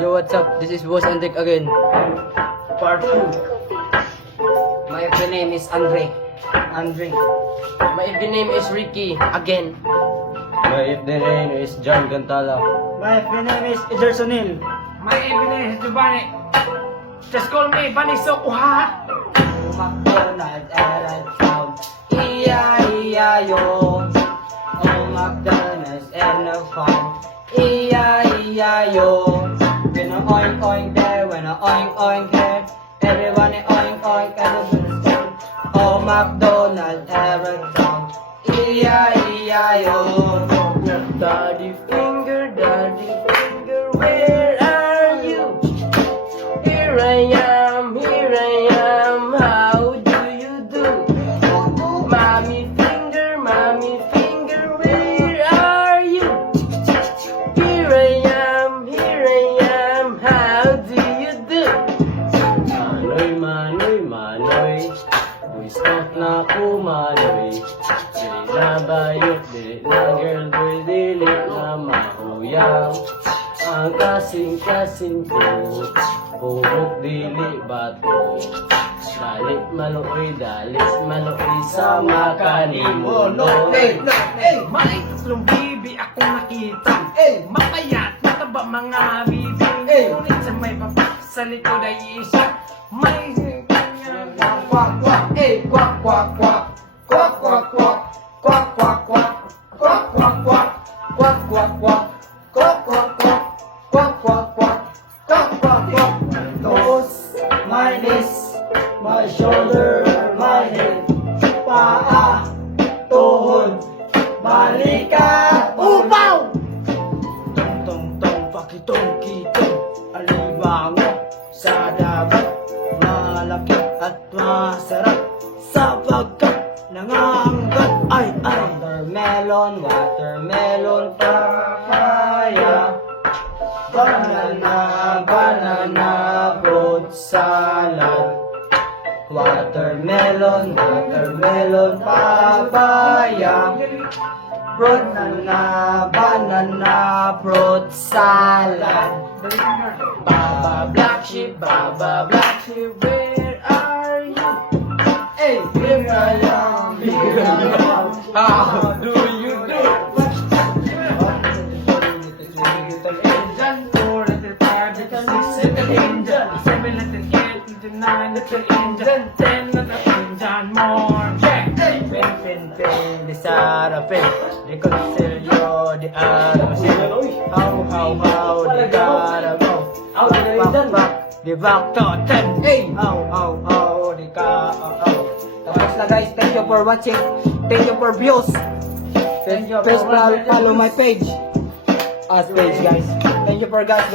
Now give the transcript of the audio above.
Yo, what's up? This is Boss Andrik again. Part 2. My name is Andre. My name is Ricky again. My name is John Gantala. My name is Edersonil. My name is Giovanni. Just call me Bunny Sokuha. McDonald's and found E-I-E-I-O. Oh, McDonald's and found E-I-E-I-O. When I oink oink there, when I oink oink here, everyone oink oink everybody stand. Oh, McDonald's and found E-I-E-I-O. Daddy finger, where are you? Here I am, how do you do? Mommy finger, where are you? Here I am, how do you do? Manoy, boy stop na ko manoy. Dili na bayot, dili na girl, boy dili na mahuyang. Ang kasing ko, buhok dili bato. Dalit manoy sa makanimo. May tatlong bibi ako nakita. Mapayat, mataba mga bibi. Ngunit sa may papak sa likod ay isa. May Quack quack, eh, quack quack quack, quack quack quack, quack quack quack, quack quack quack, quack quack quack, quack quack quack, quack quack quack, quack quack quack. Toes, my knees, my shoulder, my head, paa, tuhod, balikat, upaw. Tong pakitong kitong, alibango sa dagat. Malaki at masarap sapagkat nanganggat ay watermelon, papaya, banana, fruit salad. Watermelon, papaya, banana, fruit salad. Baba Black Sheep, where are you? Hey, here I am. How do you do? little engine, 4 little 5 little 6 little engine, 7 little 8 little 9 little engine, 10 little engine more. Check. Pen, di sarapin, di konsilyo, di arasin. How, di karago. Pak, di bakto, ten. How, di ka, Tapos na guys, thank you for watching. Thank you for views. Please follow my page. Page guys. Thank you for guys.